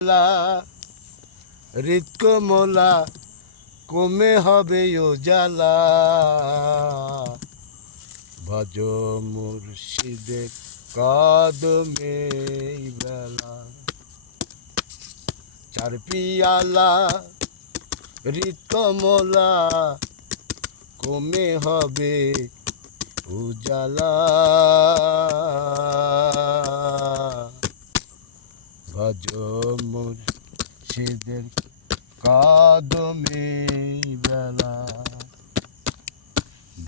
লা হৃৎকমলা কমে হবে উজালা ভজ মুর্শিদের কদমে বেলা চার পিয়ালা হৃৎকমলা কমে হবে উজালা ভজ মুর্শিদের কদমে বেলা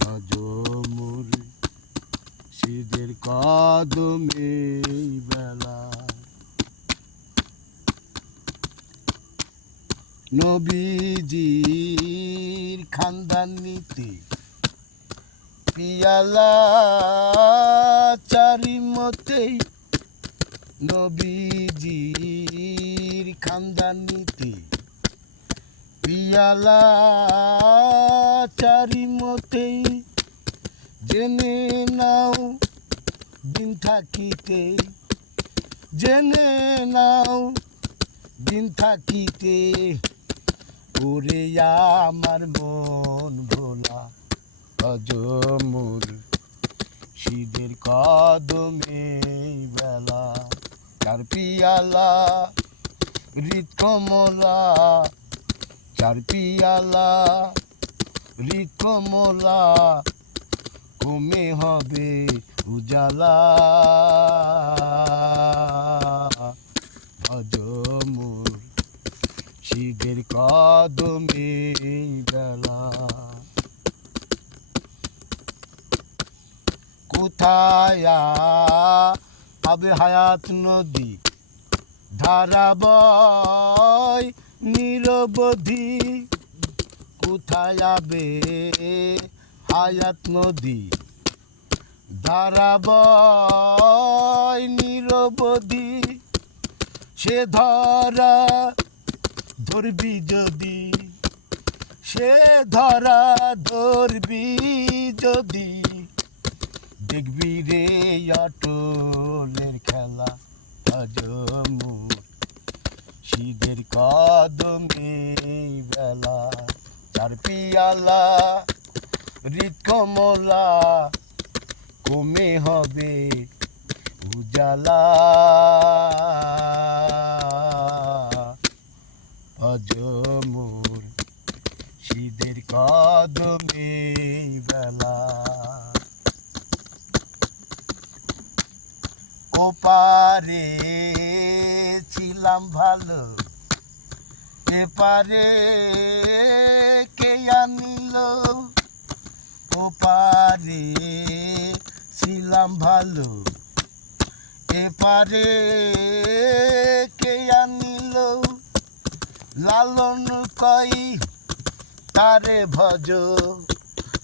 ভজ মুর্শিদের কদমে বেলা নবীজির খানদানিতে পিয়ালা চারিমতে নবীজির খানদানিতে পিয়ালা চারিমতে জেনে নাও দিন থাকিতে জেনে নাও দিন থাকিতে ওরে আমার মন ভোলা ভজ মুর্শিদের কদমে বেলা চার পিয়ালা হৃৎকমলা চার পিয়ালা হৃৎকমলা কমে হবে উজালা ভজ মুর্শিদের কদমে বেলা কোথায় পাবে হায়াত নদী ধারাবয় নিরবধি কোথায় আবে হায়াত নদী ধারাবয় নিরবধি সে ধরা ধরবি যদি সে ধরা ধরবি যদি দেখবি রে অটলের খেলা ভজ মুর্শিদের কদমে বেলা চার পিয়ালা হৃৎকমলা কমে হবে উজালা ভজ মুর্শিদের কদমে বেলা ওপারে ছিলাম ভালো এপারে কে আনিল ওপারে ছিলাম ভালো এপারে কে আনিল লালন কই তারে ভজ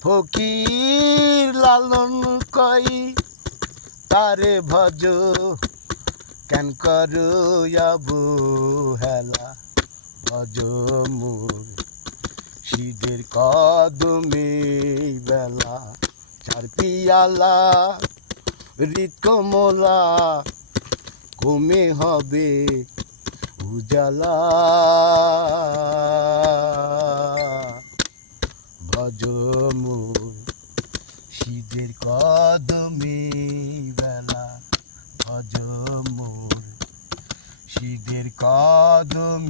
ফকির লালন কই তারে ভজ কেন করু অবহেলা ভজ মুর্শিদের কদমে বেলা চার পিয়ালা হৃৎকমলা কমে হবে উজালা ভজ মুর্শিদের কদমে বেলা ভজ মুর্শিদের কদমে